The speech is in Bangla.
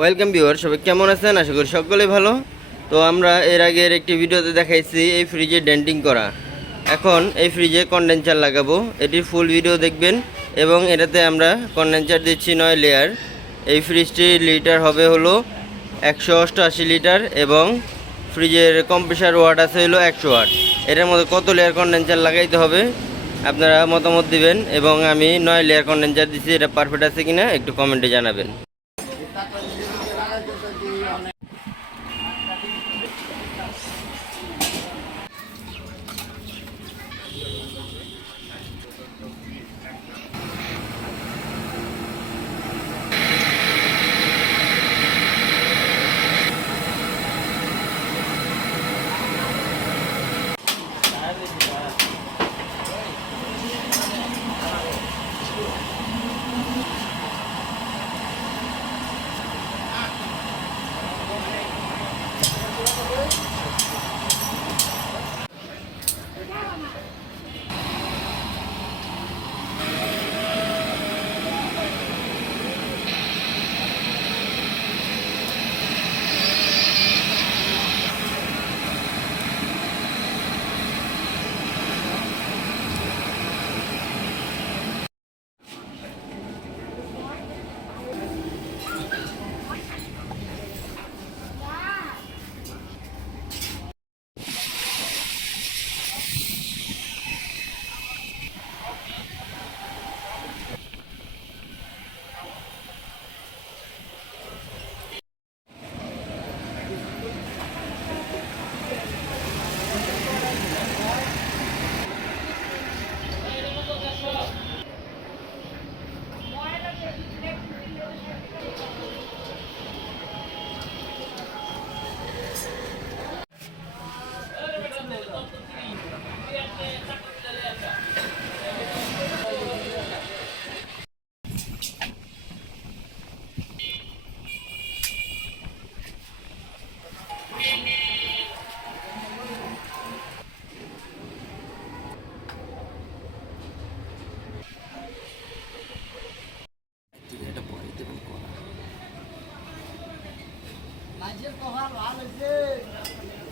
ওয়েলকাম ভিউয়ার, সবাই কেমন আছেন? আশা করি সকলেই ভালো। তো আমরা এর আগের একটি ভিডিওতে দেখাইছি এই ফ্রিজে ডেন্টিং করা। এখন এই ফ্রিজে কন্ডেন্সার লাগাবো, এটির ফুল ভিডিও দেখবেন। এবং এটাতে আমরা কন্ডেন্সার দিচ্ছি 9 লেয়ার। এই ফ্রিজটির লিটার হবে হলো 188 লিটার এবং ফ্রিজের কম্প্রেসার ওয়াট আছে হলো 100 ওয়াট। এটার মধ্যে কত লেয়ার কন্ডেন্সার লাগাইতে হবে আপনারা মতামত দিবেন, এবং আমি 9 লেয়ার কন্ডেন্সার দিচ্ছি, এটা পারফেক্ট আছে কিনা একটু কমেন্টে জানাবেন। Mas ele correu lá, mas ele...